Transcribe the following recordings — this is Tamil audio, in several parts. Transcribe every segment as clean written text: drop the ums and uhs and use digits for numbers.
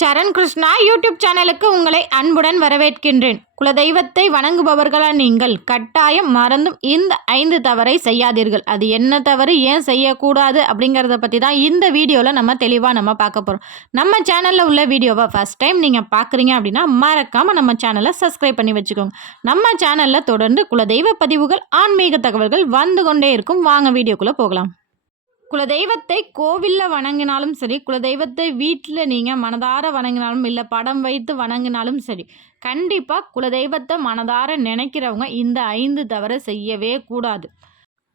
சரண் கிருஷ்ணா யூடியூப் சேனலுக்கு உங்களை அன்புடன் வரவேற்கின்றேன். குலதெய்வத்தை வணங்குபவர்களா நீங்கள் கட்டாயம் மறந்தும் இந்த 5 தவறை செய்யாதீர்கள். அது என்ன தவறு, ஏன் செய்யக்கூடாது அப்படிங்கிறத பற்றி தான் இந்த வீடியோவில் நம்ம தெளிவாக பார்க்க போகிறோம். நம்ம சேனலில் உள்ள வீடியோவை ஃபஸ்ட் டைம் நீங்கள் பார்க்குறீங்க அப்படின்னா மறக்காமல் நம்ம சேனலை சப்ஸ்கிரைப் பண்ணி வச்சுக்கோங்க. நம்ம சேனலில் தொடர்ந்து குலதெய்வ பதிவுகள், ஆன்மீக தகவல்கள் வந்து கொண்டே இருக்கும். வாங்க வீடியோக்குள்ளே போகலாம். குலதெய்வத்தை கோவிலில் வணங்கினாலும் சரி, குலதெய்வத்தை வீட்டில் நீங்கள் மனதார வணங்கினாலும் இல்லை படம் வைத்து வணங்கினாலும் சரி, கண்டிப்பாக குலதெய்வத்தை மனதார நினைக்கிறவங்க இந்த 5 தவறை செய்யவே கூடாது.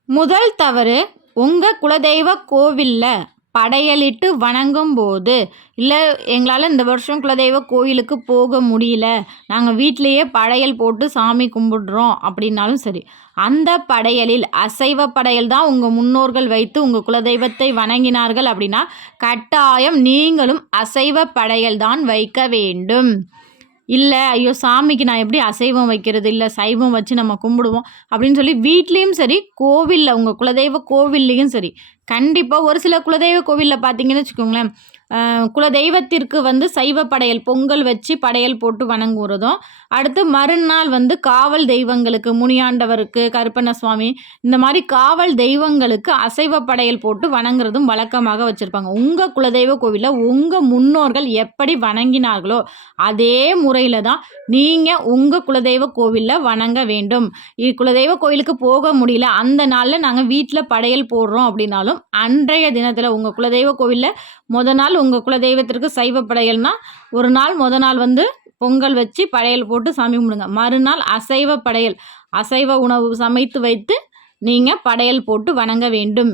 முதல் தவறு, உங்கள் குலதெய்வ கோவிலில் படையலிட்டு வணங்கும் போது, இல்லை எங்களால் இந்த வருஷம் குலதெய்வ கோயிலுக்கு போக முடியல, நாங்கள் வீட்டிலையே படையல் போட்டு சாமி கும்பிடுறோம் அப்படின்னாலும் சரி, அந்த படையலில் அசைவ படையல் தான் உங்கள் முன்னோர்கள் வைத்து உங்கள் குலதெய்வத்தை வணங்கினார்கள் அப்படின்னா கட்டாயம் நீங்களும் அசைவ படையல் தான் வைக்க வேண்டும். இல்லை ஐயோ சாமிக்கு நான் எப்படி அசைவம் வைக்கிறது, இல்லை சைவம் வச்சு நம்ம கும்பிடுவோம் அப்படின்னு சொல்லி வீட்லேயும் சரி, கோவிலில் உங்கள் குலதெய்வ கோவில்லையும் சரி, கண்டிப்பாக ஒரு சில குலதெய்வ கோவிலில் பார்த்தீங்கன்னு வச்சுக்கோங்களேன், குலதெய்வத்திற்கு சைவ படையல் பொங்கல் வச்சு படையல் போட்டு வணங்குறதும், அடுத்து மறுநாள் காவல் தெய்வங்களுக்கு முனியாண்டவருக்கு, கருப்பண்ண சுவாமி, இந்த மாதிரி காவல் தெய்வங்களுக்கு அசைவ படையல் போட்டு வணங்குறதும் வழக்கமாக வச்சுருப்பாங்க. உங்கள் குலதெய்வ கோவிலில் உங்கள் முன்னோர்கள் எப்படி வணங்கினார்களோ அதே முறையில் தான் நீங்கள் உங்கள் குலதெய்வ கோவிலில் வணங்க வேண்டும். குலதெய்வ கோவிலுக்கு போக முடியல, அந்த நாளில் நாங்கள் வீட்டில் படையல் போடுறோம் அப்படின்னாலும் அன்றைய தினத்தில் உங்கள் குலதெய்வ கோவிலில் நாள் உங்கள் குலதெய்வத்திற்கு சைவ படையல்னா ஒரு நாள் நாள் பொங்கல் வச்சு படையல் போட்டு சாமி கும்பிடுங்க. மறுநாள் அசைவ படையல், அசைவ உணவு சமைத்து வைத்து நீங்கள் படையல் போட்டு வணங்க வேண்டும்.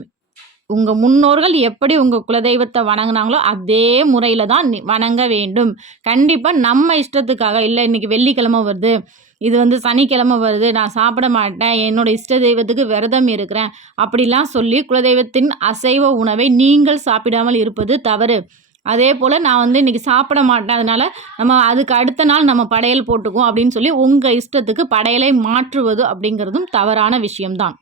உங்கள் முன்னோர்கள் எப்படி உங்கள் குலதெய்வத்தை வணங்கினாங்களோ அதே முறையில் தான் வணங்க வேண்டும். கண்டிப்பாக நம்ம இஷ்டத்துக்காக, இல்லை இன்றைக்கி வெள்ளிக்கிழமை வருது, இது சனிக்கிழமை வருது, நான் சாப்பிட மாட்டேன், என்னோடய இஷ்ட தெய்வத்துக்கு விரதம் இருக்கிறேன் அப்படிலாம் சொல்லி குலதெய்வத்தின் அசைவ உணவை நீங்கள் சாப்பிடாமல் இருப்பது தவறு. அதே போல் நான் இன்றைக்கி சாப்பிட மாட்டேன், அதனால் நம்ம அதுக்கு அடுத்த நாள் நம்ம படையல் போட்டுக்குவோம் அப்படின்னு சொல்லி உங்கள் இஷ்டத்துக்கு படையலை மாற்றுவது அப்படிங்கிறதும் தவறான விஷயம்தான்.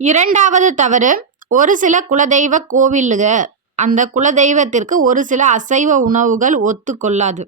இரண்டாவது தவறு, ஒரு சில குலதெய்வ கோவிலுங்க அந்த குலதெய்வத்திற்கு ஒரு சில அசைவ உணவுகள் ஒத்துக்கொள்ளாது.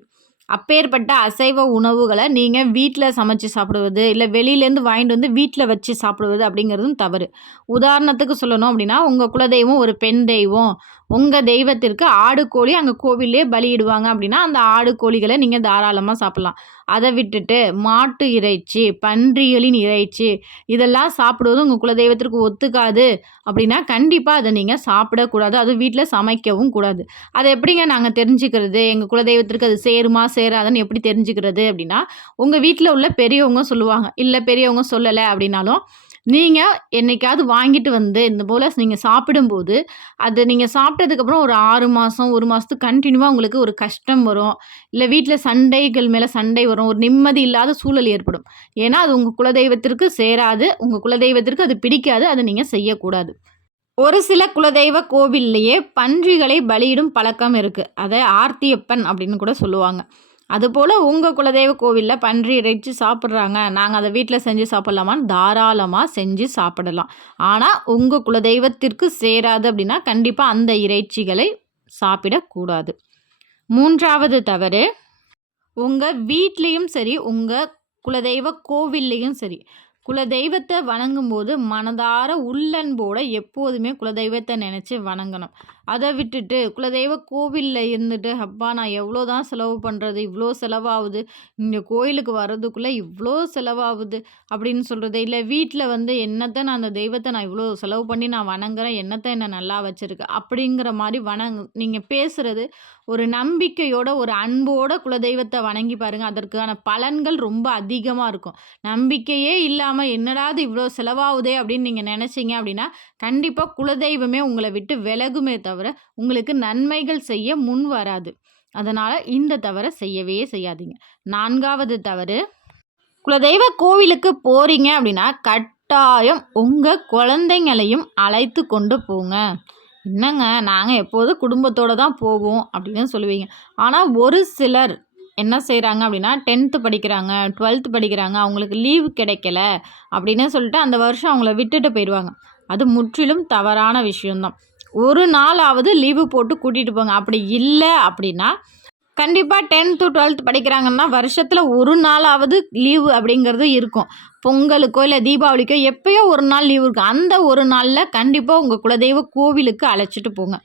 அப்பேற்பட்ட அசைவ உணவுகளை நீங்கள் வீட்டில் சமைச்சு சாப்பிடுவது, இல்லை வெளியிலேருந்து வாங்கிட்டு வீட்டில் வச்சு சாப்பிடுவது அப்படிங்கிறதும் தவறு. உதாரணத்துக்கு சொல்லணும் அப்படின்னா, உங்கள் குலதெய்வம் ஒரு பெண் தெய்வம், உங்கள் தெய்வத்திற்கு ஆடு கோழி அங்கே கோவிலே பலியிடுவாங்க அப்படின்னா அந்த ஆடு கோழிகளை நீங்கள் தாராளமாக சாப்பிட்லாம். அதை விட்டுட்டு மாட்டு இறைச்சி, பன்றிகளின் இறைச்சி இதெல்லாம் சாப்பிடுவது உங்கள் குலதெய்வத்திற்கு ஒத்துக்காது அப்படின்னா கண்டிப்பாக அதை நீங்கள் சாப்பிடக்கூடாது. அது வீட்டில் சமைக்கவும் கூடாது. அதை எப்படிங்க நாங்கள் தெரிஞ்சுக்கிறது, எங்கள் குலதெய்வத்திற்கு அது சேருமா சேராதுன்னு எப்படி தெரிஞ்சுக்கிறது அப்படின்னா, உங்கள் வீட்டில் உள்ள பெரியவங்க சொல்லுவாங்க. இல்லை பெரியவங்க சொல்லலை அப்படின்னாலும் நீங்கள் என்றைக்காவது வாங்கிட்டு இந்த போல் நீங்கள் சாப்பிடும்போது, அது நீங்கள் சாப்பிட்டதுக்கப்புறம் ஒரு 6 மாதம் 1 மாதத்துக்கு கண்டினியூவாக உங்களுக்கு ஒரு கஷ்டம் வரும், இல்லை வீட்டில் சண்டைகள் மேலே சண்டை வரும், ஒரு நிம்மதி இல்லாத சூழல் ஏற்படும். ஏன்னா அது உங்கள் குலதெய்வத்திற்கு சேராது, உங்கள் குலதெய்வத்திற்கு அது பிடிக்காது, அதை நீங்கள் செய்யக்கூடாது. ஒரு சில குலதெய்வ கோவில்லையே பன்றிகளை பலியிடும் பழக்கம் இருக்குது. அதை ஆர்த்தியப்பன் அப்படின்னு கூட சொல்லுவாங்க. அதுபோல் உங்கள் குலதெய்வ கோவிலில் பன்றி இறைச்சி சாப்பிட்றாங்க, நாங்கள் அதை வீட்டில் செஞ்சு சாப்பிட்லாமான்னு தாராளமாக செஞ்சு சாப்பிடலாம். ஆனால் உங்கள் குலதெய்வத்திற்கு சேராது அப்படின்னா கண்டிப்பாக அந்த இறைச்சிகளை சாப்பிடக்கூடாது. மூன்றாவது தவறு, உங்கள் வீட்லேயும் சரி உங்கள் குலதெய்வ கோவில்லையும் சரி, குலதெய்வத்தை வணங்கும்போது மனதார உள்ளன்போடு எப்போதுமே குலதெய்வத்தை நினச்சி வணங்கணும். அதை விட்டுட்டு குலதெய்வ கோவிலில் இருந்துட்டு அப்பா நான் எவ்வளோ தான் செலவு பண்ணுறது, இவ்வளோ செலவாகுது, இந்த கோயிலுக்கு வர்றதுக்குள்ளே இவ்வளோ செலவாகுது அப்படின்னு சொல்கிறது, இல்லை வீட்டில் என்னத்தை நான் அந்த தெய்வத்தை நான் இவ்வளோ செலவு பண்ணி நான் வணங்குறேன், என்னத்தை என்னை நல்லா வச்சுருக்கு அப்படிங்கிற மாதிரி நீங்கள் பேசுகிறது ஒரு நம்பிக்கையோட ஒரு அன்போட குலதெய்வத்தை வணங்கி பாருங்கள். அதற்கான பலன்கள் ரொம்ப அதிகமாக இருக்கும். நம்பிக்கையே இல்லாமல் என்னடாது இவ்வளோ செலவாகுதே அப்படின்னு நீங்கள் நினச்சிங்க அப்படின்னா கண்டிப்பாக குலதெய்வமே உங்களை விட்டு விலகுமே தவிர உங்களுக்கு நன்மைகள் செய்ய முன் வராது. அதனால் இந்த தவறை செய்யவே செய்யாதீங்க. நான்காவது தவறு, குலதெய்வ கோவிலுக்கு போகிறீங்க அப்படின்னா கட்டாயம் உங்கள் குழந்தைங்களையும் அழைத்து கொண்டு போங்க. என்னங்க நாங்கள் எப்போதும் குடும்பத்தோடு தான் போவோம் அப்படின்னு சொல்லுவீங்க. ஆனால் ஒரு சிலர் என்ன செய்கிறாங்க அப்படின்னா 10th படிக்கிறாங்க, 12th படிக்கிறாங்க, அவங்களுக்கு லீவு கிடைக்கல அப்படின்னு சொல்லிட்டு அந்த வருஷம் அவங்கள விட்டுட்டு போயிடுவாங்க. அது முற்றிலும் தவறான விஷயம்தான். ஒரு நாளாவது லீவு போட்டு கூட்டிகிட்டு போங்க. அப்படி இல்லை அப்படின்னா கண்டிப்பாக 10th to 12th படிக்கிறாங்கன்னா வருஷத்தில் ஒரு நாளாவது லீவு அப்படிங்கிறது இருக்கும். பொங்கலுக்கோ இல்லை தீபாவளிக்கோ எப்பயோ ஒரு நாள் லீவு இருக்கும். அந்த ஒரு நாளில் கண்டிப்பாக உங்கள் குலதெய்வ கோவிலுக்கு அழைச்சிட்டு போங்க.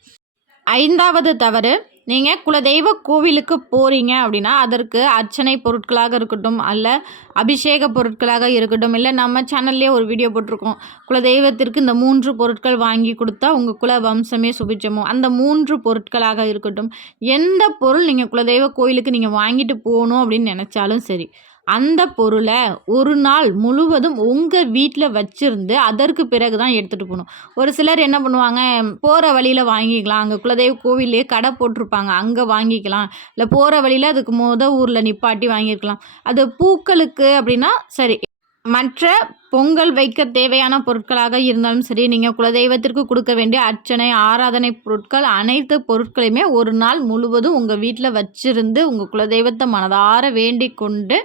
5வது தவறு, நீங்கள் குலதெய்வ கோவிலுக்கு போகிறீங்க அப்படின்னா அதற்கு அர்ச்சனை பொருட்களாக இருக்கட்டும், அல்ல அபிஷேக பொருட்களாக இருக்கட்டும், இல்லை நம்ம சேனல்லே ஒரு வீடியோ போட்டிருக்கோம். குலதெய்வத்திற்கு இந்த 3 பொருட்கள் வாங்கி கொடுத்தா உங்கள் குல வம்சமே சுபிட்சமோ, அந்த 3 பொருட்களாக இருக்கட்டும். எந்த பொருள் நீங்கள் குலதெய்வ கோயிலுக்கு நீங்கள் வாங்கிட்டு போகணும் அப்படின்னு நினச்சாலும் சரி, அந்த பொருளை ஒரு நாள் முழுவதும் உங்கள் வீட்டில் வச்சுருந்து அதற்கு பிறகு தான் எடுத்துகிட்டு போகணும். ஒரு சிலர் என்ன பண்ணுவாங்க, போகிற வழியில் வாங்கிக்கலாம், அங்கே குலதெய்வ கோவில்லையே கடை போட்டிருப்பாங்க, அங்கே வாங்கிக்கலாம், இல்லை போகிற வழியில் அதுக்கு ஊரில் நிப்பாட்டி வாங்கியிருக்கலாம். அது பூக்களுக்கு அப்படின்னா சரி, மற்ற பொங்கல் வைக்க தேவையான பொருட்களாக இருந்தாலும் சரி, நீங்கள் குலதெய்வத்திற்கு கொடுக்க வேண்டிய அர்ச்சனை ஆராதனை பொருட்கள் அனைத்து பொருட்களையுமே ஒரு நாள் முழுவதும் உங்கள் வீட்டில் வச்சிருந்து உங்கள் குலதெய்வத்தை மனதார வேண்டிக் கொண்டு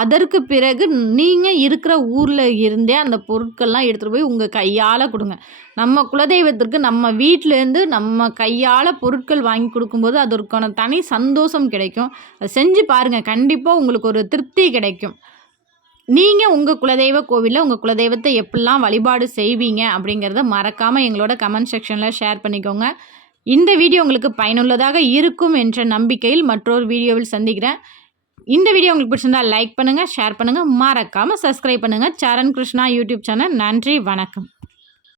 அதற்கு பிறகு நீங்கள் இருக்கிற ஊரில் இருந்தே அந்த பொருட்கள்லாம் எடுத்துகிட்டு போய் உங்கள் கையால் கொடுங்க. நம்ம குலதெய்வத்திற்கு நம்ம வீட்டிலேருந்து நம்ம கையால் பொருட்கள் வாங்கி கொடுக்கும்போது அதற்கான தனி சந்தோஷம் கிடைக்கும். அதை செஞ்சு பாருங்கள், கண்டிப்பாக உங்களுக்கு ஒரு திருப்தி கிடைக்கும். நீங்கள் உங்கள் குலதெய்வ கோவிலில் உங்கள் குலதெய்வத்தை எப்படிலாம் வழிபாடு செய்வீங்க அப்படிங்கிறத மறக்காமல் எங்களோட கமெண்ட் செக்ஷனில் ஷேர் பண்ணிக்கோங்க. இந்த வீடியோ உங்களுக்கு பயனுள்ளதாக இருக்கும் என்ற நம்பிக்கையில் மற்றொரு வீடியோவில் சந்திக்கிறேன். இந்த வீடியோ உங்களுக்கு பிடிச்சிருந்தால் லைக் பண்ணுங்கள், ஷேர் பண்ணுங்கள், மறக்காமல் சப்ஸ்கிரைப் பண்ணுங்கள். சரண் கிருஷ்ணா யூடியூப் சேனல். நன்றி, வணக்கம்.